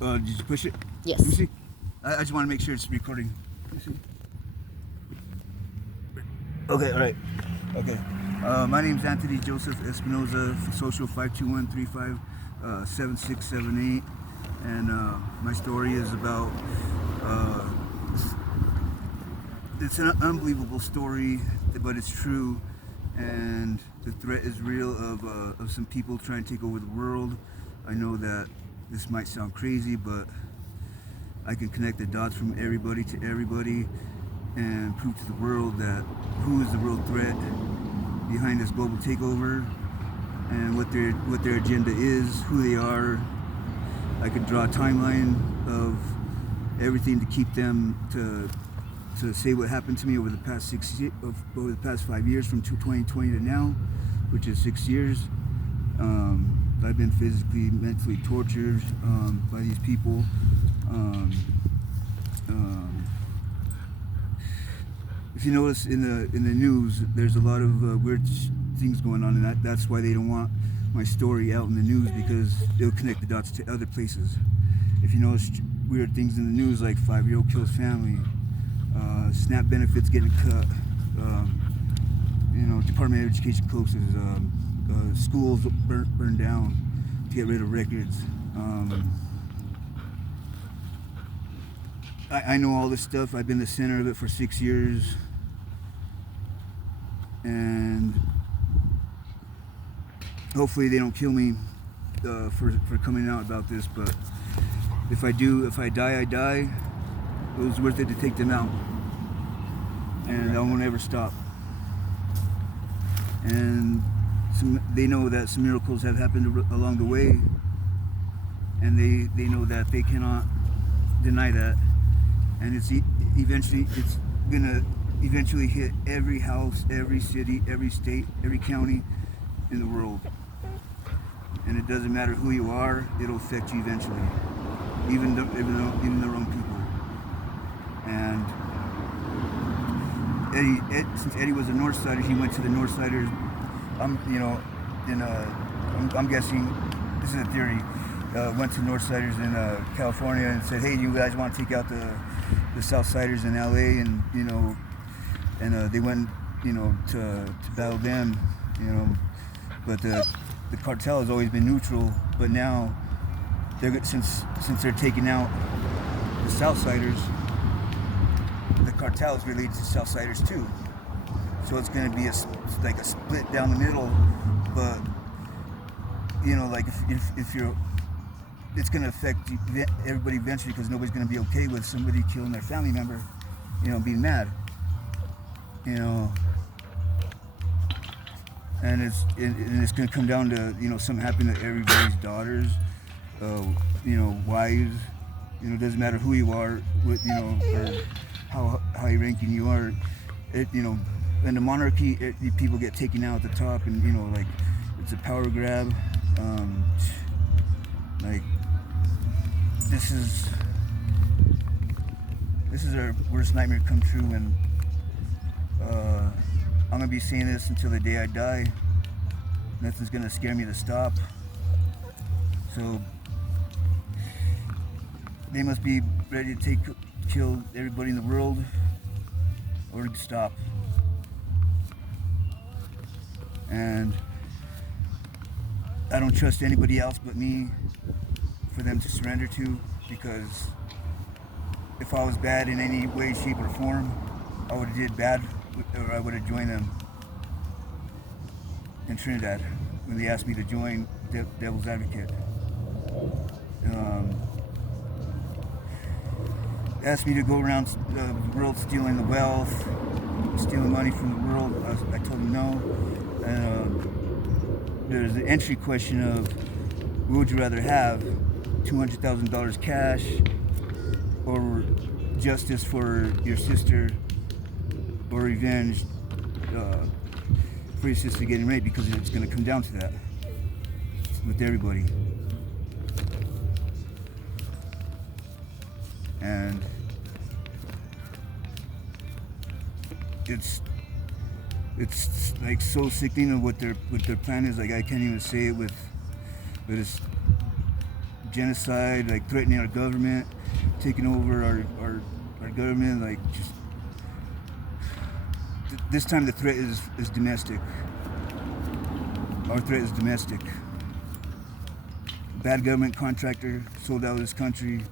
Did you push it? Yes. Let me see. I just want to make sure it's recording. Let me see. Okay, all right. Okay. My name's Anthony Joseph Espinoza, social 521-35-7678. And my story is about, it's an unbelievable story, but it's true. And the threat is real of some people trying to take over the world. I know that this might sound crazy, but I can connect the dots from everybody to everybody and prove to the world that who is the real threat behind this global takeover and what their agenda is, who they are. I could draw a timeline of everything to keep them to say what happened to me over the past 5 years, from 2020 to now, which is 6 years. I've been physically, mentally tortured by these people. If you notice in the news, there's a lot of weird things going on, and that's why they don't want my story out in the news, because it'll connect the dots to other places. If you notice weird things in the news, like 5-year-old kills family, SNAP benefits getting cut, Department of Education closes, schools burned down to get rid of records. I know all this stuff. I've been the center of it for 6 years, and hopefully they don't kill me for coming out about this. But if I die, I die. It was worth it to take them out, and I won't ever stop. And they know that some miracles have happened along the way, and they know that they cannot deny that. And it's gonna eventually hit every house, every city, every state, every county in the world. And it doesn't matter who you are; it'll affect you eventually, even the wrong people. And since Eddie was a Northsider, he went to the Northsiders. I'm guessing, this is a theory. Went to Northsiders in California and said, "Hey, you guys want to take out the Southsiders in LA?" And they went, to battle them, But the cartel has always been neutral. But now, since they're taking out the Southsiders, the cartel is related to Southsiders too. So it's going to be like a split down the middle. But like if you're, it's going to affect everybody eventually, because nobody's going to be okay with somebody killing their family member, being mad, and it's going to come down to something happening to everybody's daughters, wives. It doesn't matter who you are, or how high ranking you are. In the monarchy, people get taken out at the top, and like it's a power grab. Like this is our worst nightmare come true, and I'm gonna be saying this until the day I die. Nothing's gonna scare me to stop. So they must be ready to kill everybody in the world, or to stop. And I don't trust anybody else but me for them to surrender to, because if I was bad in any way, shape, or form, I would have did bad, or I would have joined them in Trinidad when they asked me to join Devil's Advocate. Asked me to go around the world stealing the wealth, stealing money from the world. I told them no. There's the entry question of, what would you rather have? $200,000 cash, or justice for your sister, or revenge for your sister getting raped? Because it's going to come down to that with everybody. And it's like so sickening of what their plan is. Like, I can't even say it but it's genocide, like threatening our government, taking over our government, like just this time the threat is domestic. Our threat is domestic. Bad government contractor sold out of this country,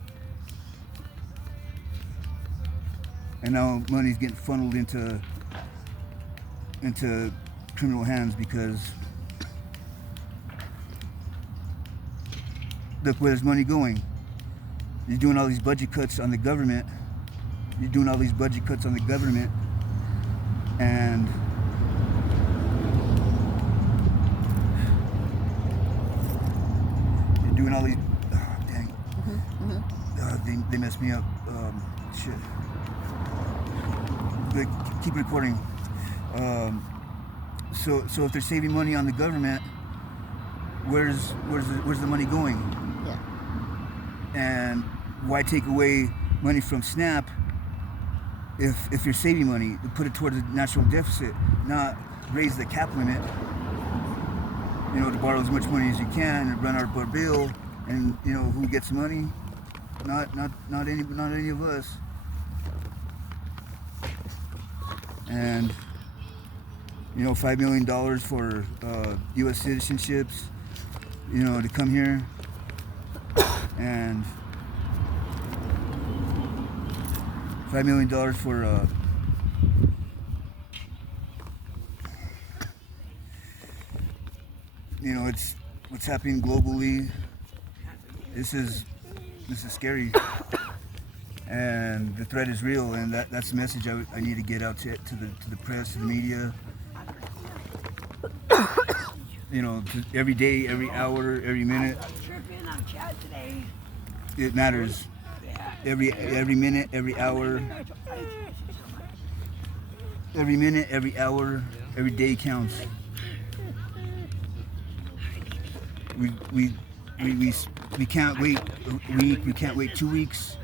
and now money's getting funneled into criminal hands because look where there's money going. You're doing all these budget cuts on the government. And you're doing all these. Oh, dang. They messed me up. Shit. But keep recording. So if they're saving money on the government, where's the money going? Yeah. And why take away money from SNAP if you're saving money? Put it towards the national deficit, not raise the cap limit. You know, to borrow as much money as you can and run our bill, and you know who gets money? Not any of us. And you know, $5 million for U.S. citizenships, you know, to come here, and $5 million for you know, it's what's happening globally. This is scary, and the threat is real, and that's the message I need to get out to the press, to the media. You know, every day, every hour, every minute. It matters. Every minute, every hour. Every minute, every hour, every day counts. We can't wait a week. We can't wait 2 weeks.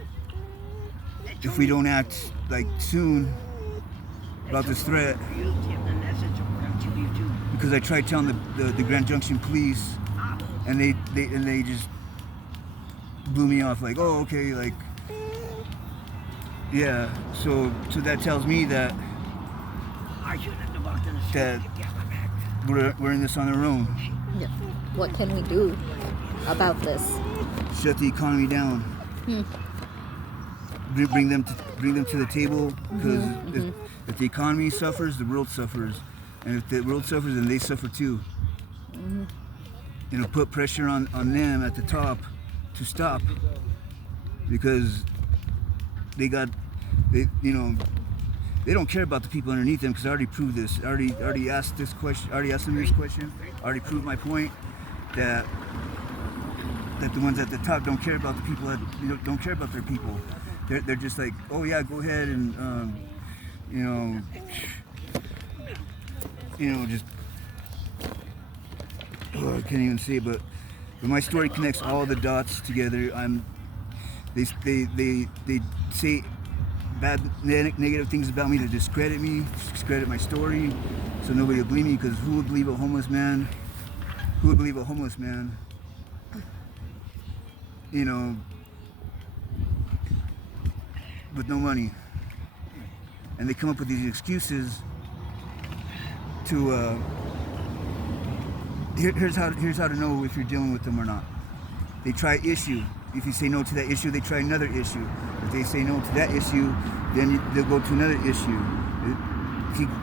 If we don't act like soon about this threat. Because I tried telling the Grand Junction police, and they just blew me off, like, oh, okay, like, yeah. So that tells me that we're in this on our own. Yeah. What can we do about this? Shut the economy down. Bring them to the table, because if the economy suffers, the world suffers. And if the world suffers, then they suffer too. You know, put pressure on them at the top to stop, because they don't care about the people underneath them, because I already proved this. I already asked this question. I already asked them this question. I already proved my point that the ones at the top don't care about the people that don't care about their people. They're just like, oh yeah, go ahead and just I can't even say it, but my story connects all the dots together. They say bad, negative things about me to discredit me, discredit my story, so nobody will believe me. Because who would believe a homeless man? Who would believe a homeless man? You know, with no money, and they come up with these excuses to. Here's how to know if you're dealing with them or not. They try issue. If you say no to that issue, they try another issue. If they say no to that issue, then they'll go to another issue.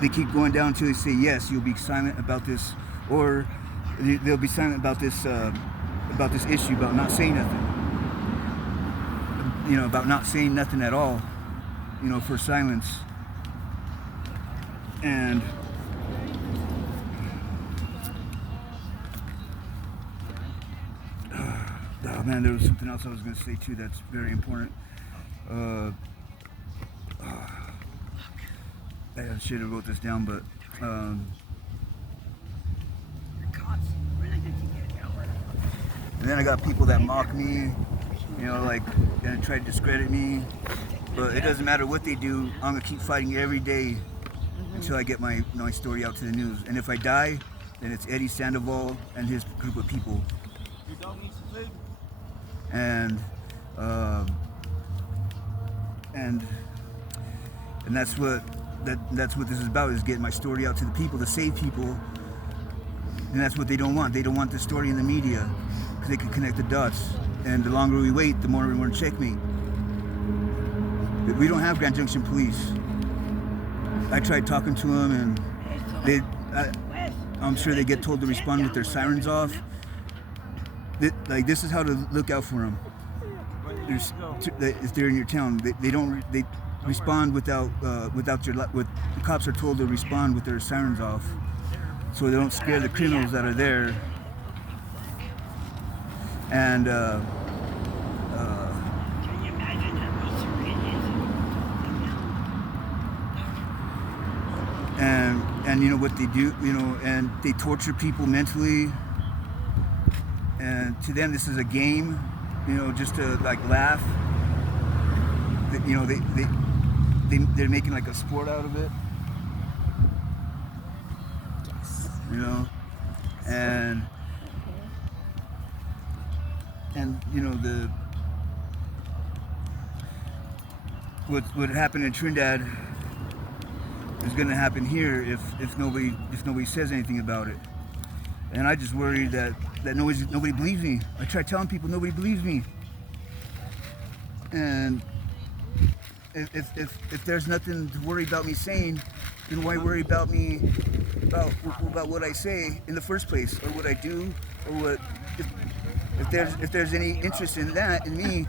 They keep going down until they say yes. You'll be silent about this, or they'll be silent about this issue, about not saying nothing. You know, about not saying nothing at all. You know, for silence. And oh man, there was something else I was going to say too that's very important. I should have wrote this down, but and then I got people that mock me, you know, like, and try to discredit me. But it doesn't matter what they do. I'm gonna keep fighting every day until I get my story out to the news. And if I die, then it's Eddie Sandoval and his group of people. and uh, and and that's what this is about, is getting my story out to the people, to save people. And that's what they don't want. They don't want the story in the media, because they can connect the dots. And the longer we wait, the more we're in checkmate. We don't have Grand Junction police. I tried talking to them, and I'm sure they get told to respond with their sirens off. This is how to look out for them. If they're in your town, they respond without the cops are told to respond with their sirens off, so they don't scare the criminals that are there. And and you know what they do, and they torture people mentally, and to them this is a game, just to laugh. They're making a sport out of it. Yes. And the what happened in Trinidad is going to happen here if nobody says anything about it. And I just worry that nobody believes me. I try telling people, nobody believes me. And if there's nothing to worry about me saying, then why worry about what I say in the first place, or what I do, or what if there's any interest in that in me,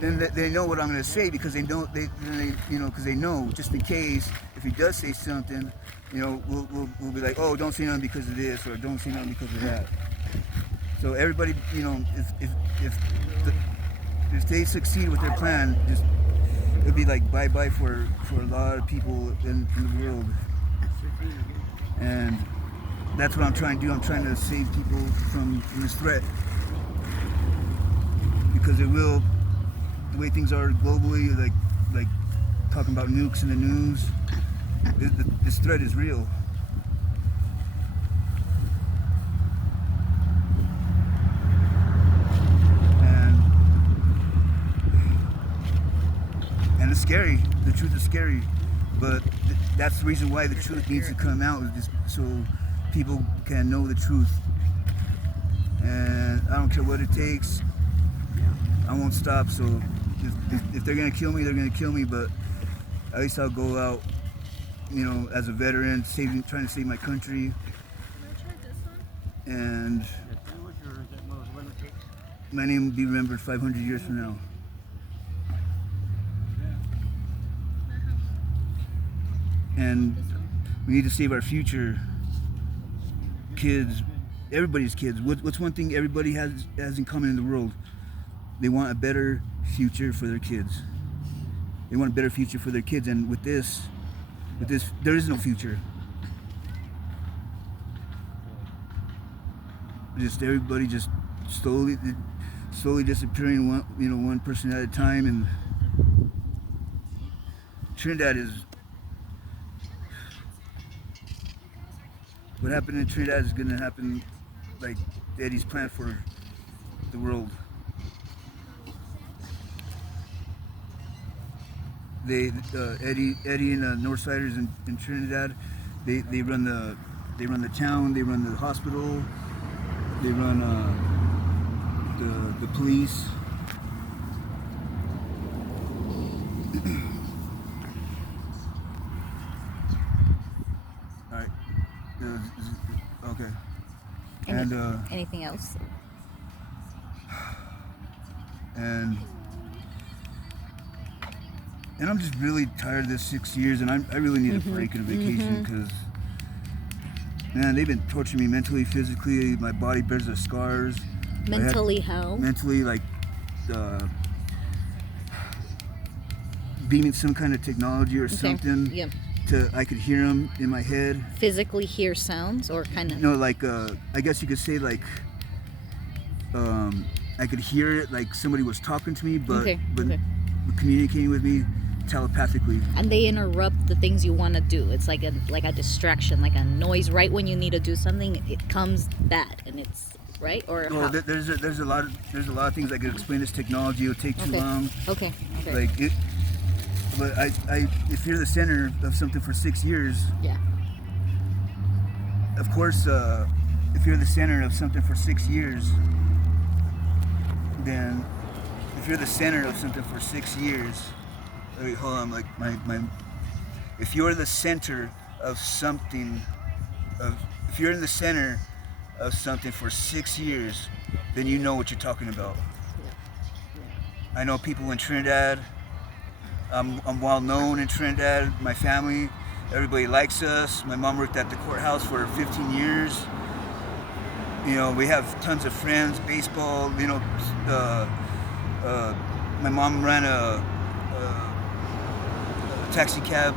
then they know what I'm going to say, because they know because they know, just in case if he does say something, we'll be like, oh, don't say nothing because of this, or don't say nothing because of that. So everybody, if they succeed with their plan, it'll be like bye-bye for a lot of people in the world. And that's what I'm trying to do. I'm trying to save people from this threat, because it will, the way things are globally, like talking about nukes in the news, this threat is real. And it's scary. The truth is scary, but that's the reason why the truth needs to come out, is just so people can know the truth. And I don't care what it takes. I won't stop. So if they're gonna kill me, they're gonna kill me. But at least I'll go out, as a veteran, trying to save my country. And my name will be remembered 500 years from now. And we need to save our future kids, everybody's kids. What's one thing everybody has in common in the world? They want a better future for their kids. They want a better future for their kids, and with this, there is no future. Everybody just slowly disappearing, one person at a time. And Trinidad is, what happened in Trinidad is going to happen, like Eddie's plan for the world. Eddie and the Northsiders in Trinidad, they run the town, they run the hospital, they run the police. All right. Okay. Anything else? And I'm just really tired of this 6 years, and I really need a break and a vacation, because, man, they've been torturing me mentally, physically. My body bears the scars. Mentally how? Mentally, beaming some kind of technology or something. Yep. I could hear them in my head. Physically hear sounds, or kind of? No, I guess you could say I could hear it like somebody was talking to me, but communicating with me telepathically. And they interrupt the things you want to do. It's like a distraction, like a noise right when you need to do something. It comes that, and it's right? Or Well, how? there's a lot of things I could explain. This technology, it would take too Okay. long. Okay. Like it, but if you're the center of something for 6 years, Yeah. of course, if you're the center of something for 6 years, then if you're the center of something for 6 years, wait, hold on, like my if you're the center of something, if you're in the center of something for 6 years, then you know what you're talking about. I know people in Trinidad. I'm well known in Trinidad. My family, everybody likes us. My mom worked at the courthouse for 15 years. You know, we have tons of friends, baseball. You know, my mom ran a taxi cab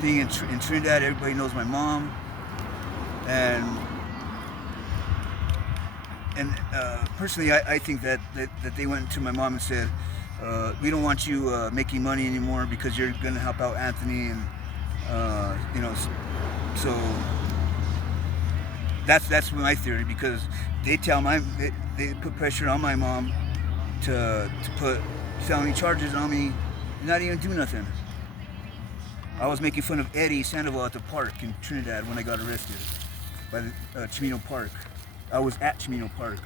thing in Trinidad. Everybody knows my mom, and personally, I think that they went to my mom and said, we don't want you making money anymore because you're going to help out Anthony, and you know, so that's my theory, because they put pressure on my mom to put felony charges on me and not even do nothing. I was making fun of Eddie Sandoval at the park in Trinidad when I got arrested by the Chimino Park. I was at Chimino Park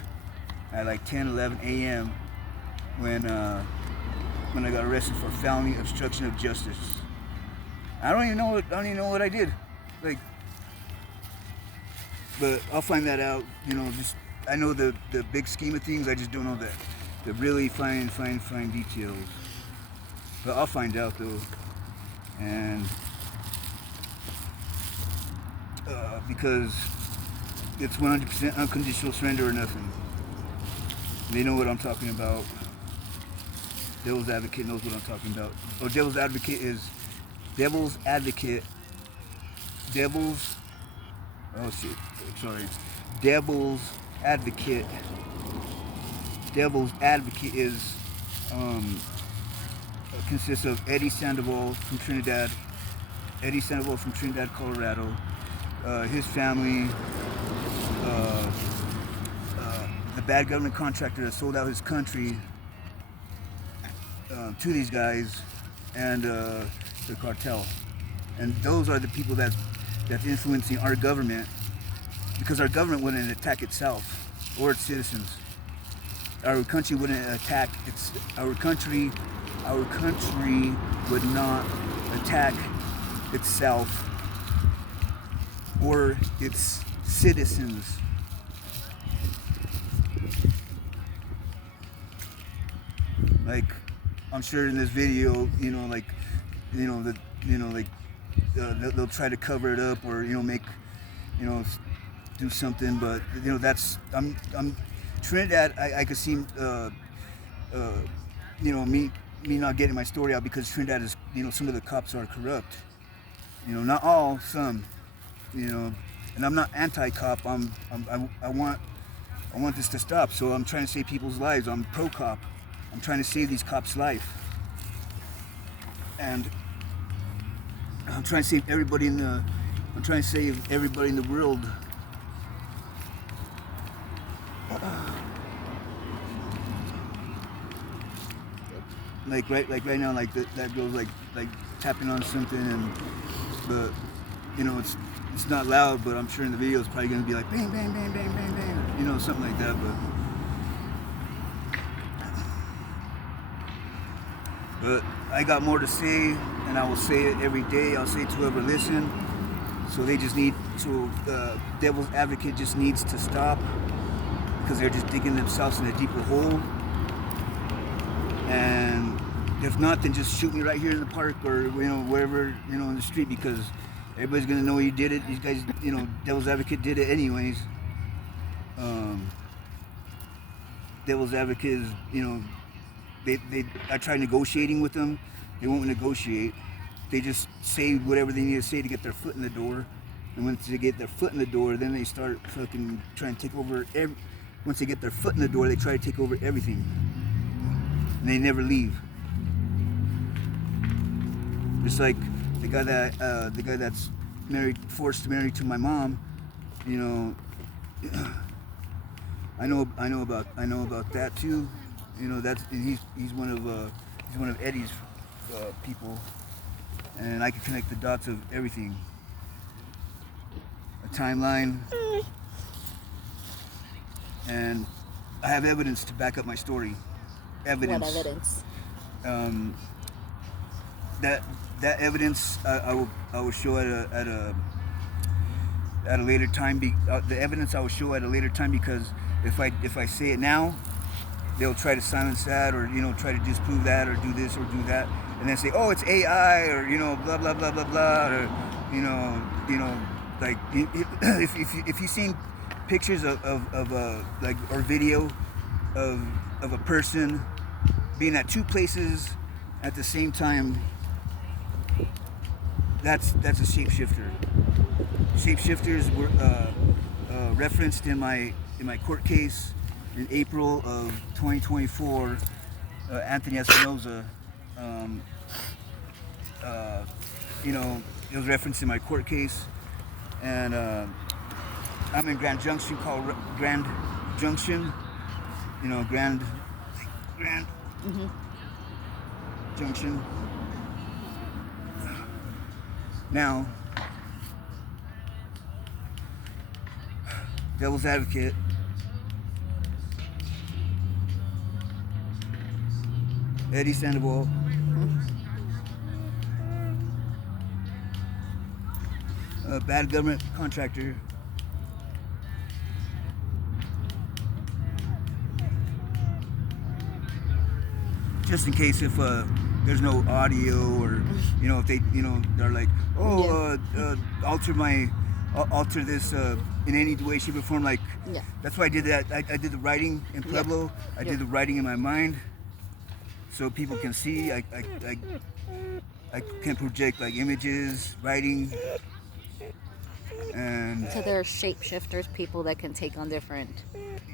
at like 10-11 a.m. when I got arrested for felony obstruction of justice. I don't even know what I did, like, but I'll find that out. You know, just I know the big scheme of things. I just don't know the really fine details. But I'll find out though, and because it's 100% unconditional surrender or nothing. They know what I'm talking about. Devil's Advocate knows what I'm talking about. Oh, Devil's Advocate. Oh shit, sorry. Devil's Advocate is consists of Eddie Sandoval from Trinidad, Colorado. His family, the bad government contractor that sold out his country to these guys, and the cartel. And those are the people that's influencing our government, because our government wouldn't attack itself or its citizens. Our country wouldn't attack our country would not attack itself or its citizens. Like, I'm sure in this video, they'll try to cover it up, or make, do something, but that's I'm Trinidad. I could see me not getting my story out, because Trinidad is, some of the cops are corrupt. Not all, some. And I'm not anti-cop. I want this to stop. So I'm trying to save people's lives. I'm pro-cop. I'm trying to save these cops' life, and I'm trying to save everybody in the world. Like right now, like that girl's like tapping on something, but it's not loud, but I'm sure in the video it's probably gonna be like bang bang bang bang bang bang, something like that. But I got more to say, and I will say it every day. I'll say it to whoever listen. So Devil's Advocate just needs to stop, because they're just digging themselves in a deeper hole. And if not, then just shoot me right here in the park, or wherever, in the street, because everybody's gonna know you did it. These guys, Devil's Advocate did it anyways. Devil's Advocate is, I tried negotiating with them. They won't negotiate. They just say whatever they need to say to get their foot in the door. And once they get their foot in the door, then they start fucking trying to take over once they get their foot in the door, they try to take over everything. And they never leave. Just like the guy that's forced married to my mom, I know about that too. You know, and he's one of Eddie's people, and I can connect the dots of everything. A timeline, and I have evidence to back up my story. Evidence. What evidence? That evidence I will show at a later time. The evidence I will show at a later time, because if I say it now, they'll try to silence that, or try to disprove that, or do this or do that, and then say, oh, it's AI, or blah blah blah blah blah, or like if you've seen pictures of like, or video of a person being at two places at the same time, that's a shapeshifter. Shapeshifters were referenced in my court case in April of 2024. Anthony Espinoza, it was referenced in my court case, and I'm in Grand Junction, called Grand Junction. Grand Junction. Now, devil's advocate. Eddie Sandoval. A bad government contractor. Just in case if there's no audio, or if they they're like, oh, alter this in any way, shape, or form. Like, that's why I did that. I did the writing in Pueblo. I did the writing in my mind, so people can see. I can project like images, writing, and So there are shapeshifters, people that can take on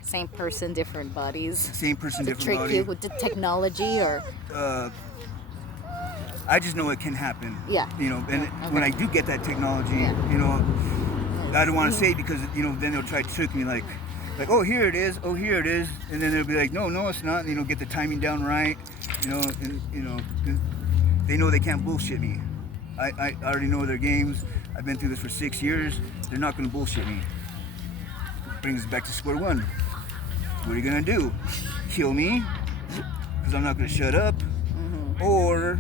same person, different bodies. Same person, to different trick body. you with the technology, or I just know it can happen. Yeah. And when I do get that technology, I don't want to say, because then they'll try to trick me, like, oh, here it is, and then they'll be like, no, it's not. And, get the timing down right, and they know they can't bullshit me. I already know their games. I've been through this for 6 years. They're not going to bullshit me. Brings us back to square one. What are you going to do? Kill me? Because I'm not going to shut up? Or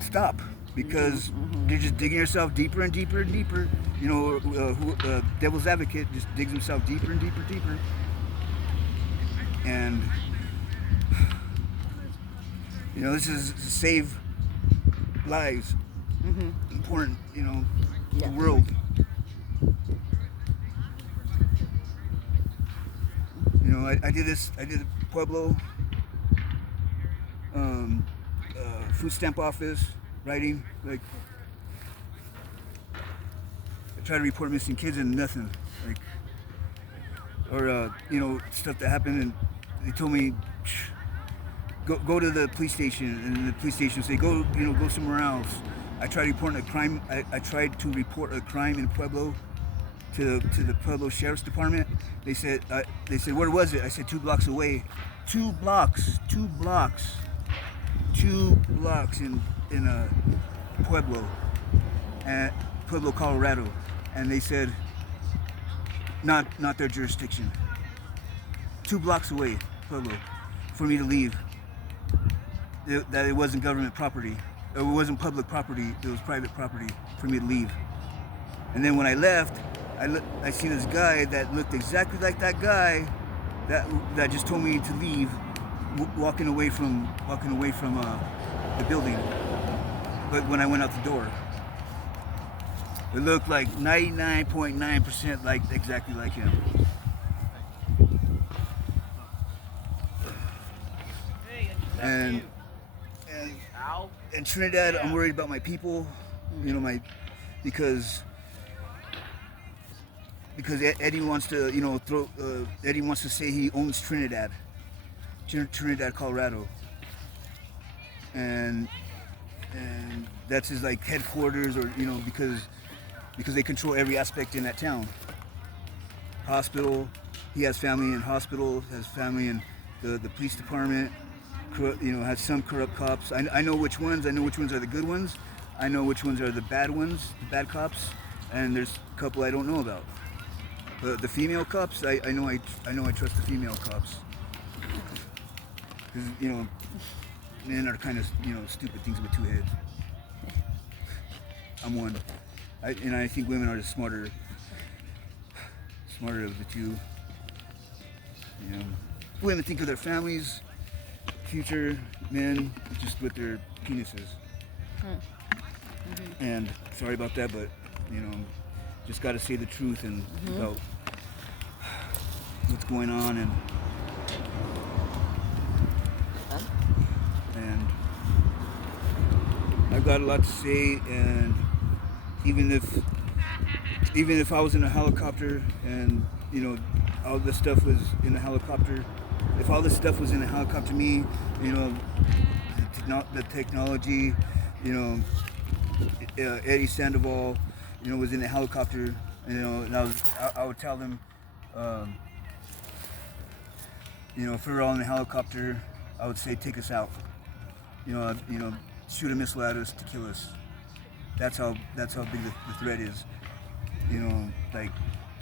stop? Because you're just digging yourself deeper and deeper and deeper. Devil's advocate just digs himself deeper and deeper and deeper. And, this is to save lives. Important, the world. I did Pueblo, food stamp office, writing, like, I try to report missing kids and nothing, like, or, stuff that happened, and they told me, go to the police station, and the police station say, go somewhere else. I tried reporting a crime. I tried to report a crime in Pueblo to the Pueblo Sheriff's Department. They said where was it? I said 2 blocks away. 2 blocks in Pueblo, Colorado, and they said not their jurisdiction. 2 blocks away, Pueblo, for me to leave. That it wasn't government property. It wasn't public property. It was private property for me to leave. And then when I left, I see this guy that looked exactly like that guy that just told me to leave, walking away from the building. But when I went out the door, it looked like 99.9% like exactly like him. And in Trinidad, I'm worried about my people, because Eddie wants to, Eddie wants to say he owns Trinidad, Colorado, and that's his like headquarters, or because they control every aspect in that town. hospital. He has family in hospital, has family in the police department. Has some corrupt cops. I know which ones. I know which ones are the good ones. I know which ones are the bad ones, the bad cops. And there's a couple I don't know about. The female cops, I know I trust the female cops. Because, men are kind of, stupid things with two heads. I'm one. And I think women are the smarter of the two. Women think of their families, future men, just with their penises. And sorry about that, but, just got to say the truth and about what's going on and I've got a lot to say, and even if I was in a helicopter and all this stuff was in a helicopter, if all this stuff was in a helicopter, me, the technology, Eddie Sandoval, was in a helicopter, and I would tell them, if we were all in a helicopter, I would say, take us out. Shoot a missile at us to kill us. That's how big the threat is. Like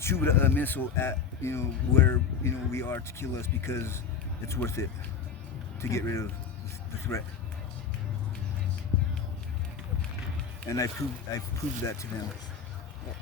shoot a missile at where we are to kill us, because it's worth it to get rid of the threat. And I've proved that to them. Yep.